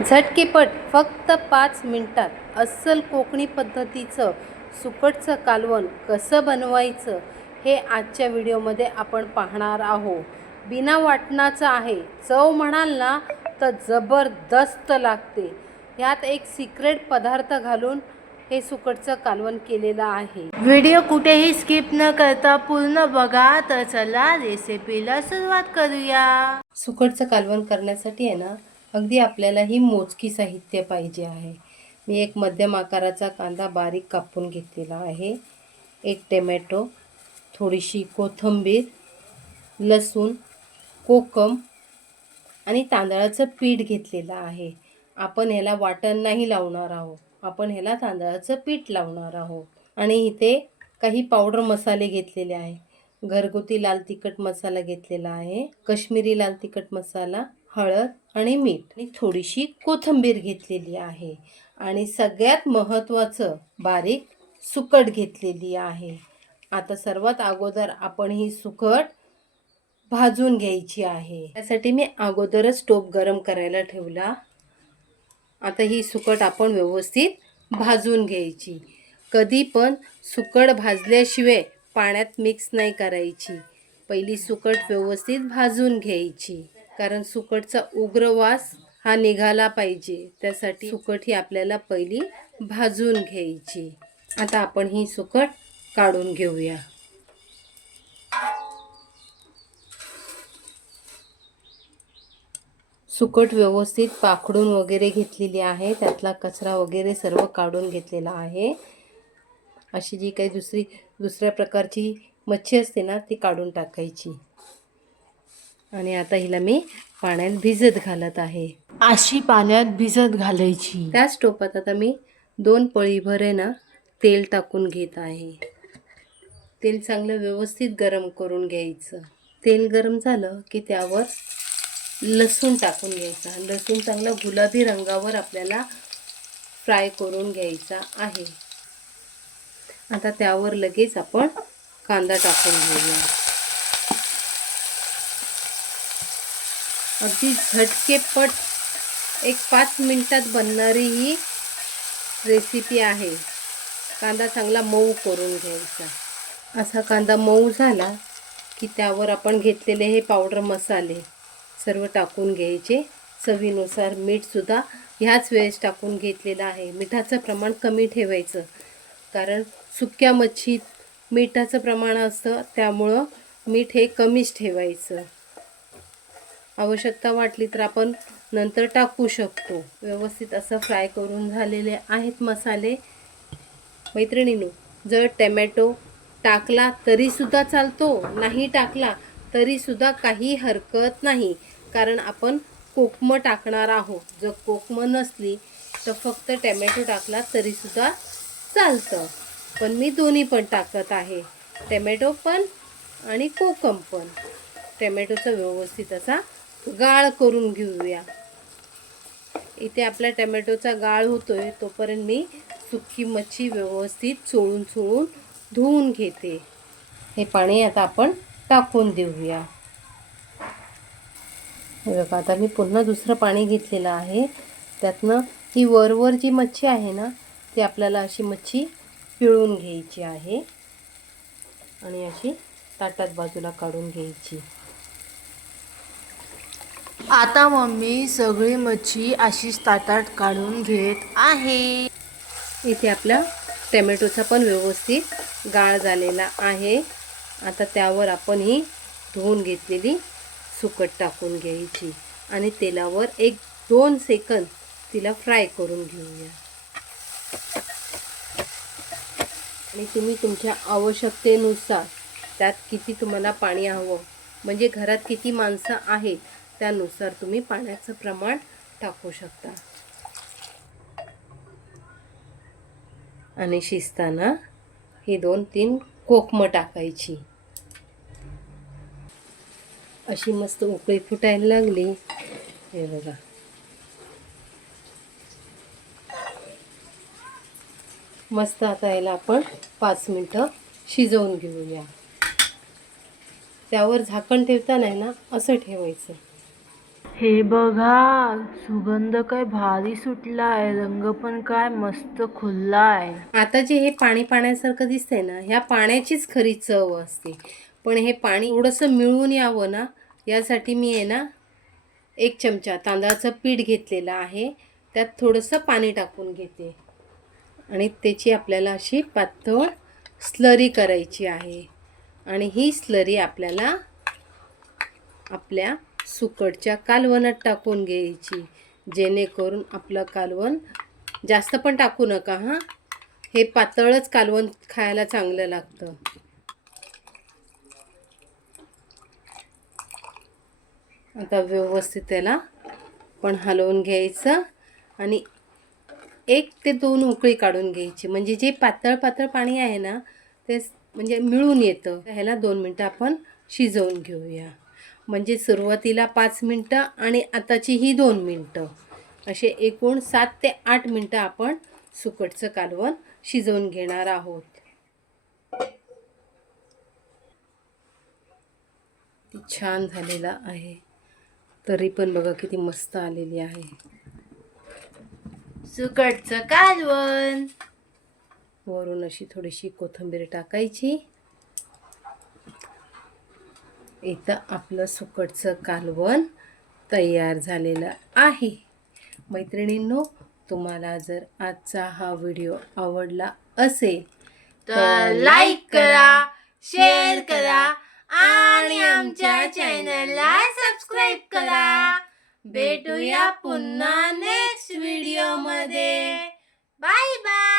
झटकेपट फक्त 5 मिनिटात अस्सल कोकणी पद्धतीचं सुकटचं कालवण कसं बनवायचं हे आजच्या व्हिडिओमध्ये आपण पाहणार आहोत. बिना वाटणाचं आहे. चव म्हणाल ना तर जबरदस्त लागते. यात एक सिक्रेट पदार्थ घालून हे सुकटचं कालवण केलेलं आहे. व्हिडिओ कुठेही स्किप न करता पूर्ण बघा. तर चला रेसिपीला सुरुवात करूया. सुकटचं कालवण करण्यासाठी आहे ना, अगदी आपल्याला ही मोजकी साहित्य पाहिजे आहे. मी एक मध्यम आकाराचा कांदा बारीक कापून घेतलेला आहे, एक टोमॅटो, थोडीशी कोथिंबीर, लसूण, कोकम आणि तांदळाचं पीठ घेतलेलं आहे. आपण ह्याला वाटण नाही लावणार आहोत, आपण ह्याला तांदळाचं पीठ लावणार आहोत. आणि इथे काही पावडर मसाले घेतलेले आहे. घरगुती लाल तिखट मसाला घेतलेला आहे, काश्मीरी लाल तिखट मसाला, हळद आणि मीठ आणि थोडीशी कोथिंबीर घेतलेली आहे. आणि सगळ्यात महत्त्वाचं बारीक सुकट घेतलेली आहे. आता सर्वात अगोदर आपण ही सुकट भाजून घ्यायची आहे. त्यासाठी मी अगोदरच स्टोव गरम करायला ठेवला. आता ही सुकट आपण व्यवस्थित भाजून घ्यायची. कधी पण सुकट भाजल्याशिवाय पाण्यात मिक्स नाही करायची. पहिली सुकट व्यवस्थित भाजून घ्यायची, कारण सुकटचा उग्र वास हा निघाला पाहिजे. त्यासाठी सुकट ही आपल्याला पहिली भाजून घ्यायची. आता आपण ही सुकट काढून घेऊया. सुकट व्यवस्थित पाखडून वगैरे घेतलेली आहे. त्यातला कचरा वगैरे सर्व काढून घेतलेला आहे. अशी जी काही दुसऱ्या प्रकारची मच्छी असते ना, ती काढून टाकायची. आणि आता हिला मी पाण्यात भिजत घालत आहे. अशी पाण्यात भिजत घालायची. त्याच टोपात आता मी 2 पळीभर आहे ना तेल टाकून घेत आहे. तेल चांगलं व्यवस्थित गरम करून घ्यायचं. तेल गरम झालं की त्यावर लसूण टाकून घ्यायचा. लसूण चांगला गुलाबी रंगावर आपल्याला फ्राय करून घ्यायचा आहे. आता त्यावर लगेच आपण कांदा टाकून घेऊया. अगदी झटकेपट एक 5 मिनिटात बनणारी ही रेसिपी आहे. कांदा चांगला मऊ करून घ्यायचा. असा कांदा मऊ झाला की त्यावर आपण घेतलेले हे पावडर मसाले सर्व टाकून घ्यायचे. चवीनुसार मीठसुद्धा ह्याच वेळेस टाकून घेतलेलं आहे. मिठाचं प्रमाण कमी ठेवायचं, कारण सुक्या मच्छीत मिठाचं प्रमाण असतं, त्यामुळं मीठ हे कमीच ठेवायचं. आवश्यकता वाटली तर आपण नंतर टाकू शकतो. व्यवस्थित असं फ्राय करून झालेले आहेत मसाले. मैत्रिणींनो, जर टोमॅटो टाकला तरीसुद्धा चालतो, नाही टाकला तरीसुद्धा काही हरकत नाही, कारण आपण कोकम टाकणार आहोत. जर कोकम नसली तर फक्त टोमॅटो टाकला तरीसुद्धा चालतं. पण मी दोन्ही पण टाकत आहे, टोमॅटो पण आणि कोकम पण. टोमॅटोचा व्यवस्थित असा गाळ करून घेऊया. इथे आपला टोमॅटोचा गाळ होतोय तोपर्यंत मी सुकी मच्छी व्यवस्थित चोळून धुवून घेते. हे पाणी आता आपण टाकून देऊया. बघा, आता मी पुन्हा दुसरं पाणी घेतलेलं आहे. त्यातनं ही वरवर जी मच्छी आहे ना, ती आपल्याला अशी मच्छी पिळून घ्यायची आहे आणि अशी ताटात बाजूला काढून घ्यायची. आता मम्मी सगळी मच्छी अशीच ताटात काढून घेत आहे. इथे आपला टोमॅटोचा पण व्यवस्थित गाळ झालेला आहे. आता त्यावर आपण ही धुवून घेतलेली सुकट टाकून घ्यायची आणि तेलावर 1-2 सेकंद तिला फ्राय करून घेऊया. आणि तुम्ही तुमच्या आवश्यकतेनुसार त्यात किती तुम्हाला पाणी हवं, म्हणजे घरात किती माणसं आहेत त्यानुसार तुम्ही पाण्याचं प्रमाण टाकू शकता. आणि शिजताना ही 2-3 कोकम टाकायची. अशी मस्त उकळी फुटायला लागली. हे बघा, मस्त. आता याला आपण 5 मिनिटं शिजवून घेऊया. त्यावर झाकण ठेवता नाही ना, असं ठेवायचं. हे बघा, सुगंध काय भारी सुटलाय, रंग पण काय मस्त खुललाय. आता जे हे पाणी पाण्यासारखं दिसतंय ना, ह्या पाण्याचीच खरी चव असते. पण हे पाणी थोडंसं मिळून यावं ना, यासाठी मी आहे ना 1 चमचा तांदळाचं पीठ घेतलेलं आहे. त्यात थोडंसं पाणी टाकून घेते आणि त्याची आपल्याला अशी पातळ स्लरी करायची आहे. आणि ही स्लरी आपल्याला आपल्या सुकटच्या कालवणात टाकून घ्यायची, जेणेकरून आपलं कालवण जास्त पण टाकू नका हां. हे पातळच कालवण खायला चांगलं लागतं. आता व्यवस्थित त्याला पण हलवून घ्यायचं आणि 1 ते 2 उकळी काढून घ्यायची. म्हणजे जे पातळ पातळ पाणी आहे ना, ते म्हणजे मिळून येतं. ह्याला 2 मिनटं आपण शिजवून घेऊया. म्हणजे सुरुवातीला 5 मिनटं आणि आताची ही 2 मिनटं, असे एकूण 7 ते 8 मिनटं आपण सुकटचं कालवण शिजवून घेणार आहोत. छान झालेला आहे. तरी पण बघा किती मस्त आलेली आहे सुकटचं कालवण. वरून अशी थोडीशी कोथिंबीर टाकायची. इथं आपलं सुकटचं कालवण तयार झालेलं आहे. मैत्रिणींनो, तुम्हाला जर आजचा हा व्हिडिओ आवडला असेल तर लाईक करा, शेअर करा आणि आमच्या चॅनलला सबस्क्राईब करा. भेटूया पुन्हा नेक्स्ट व्हिडिओ मध्ये. Bye bye.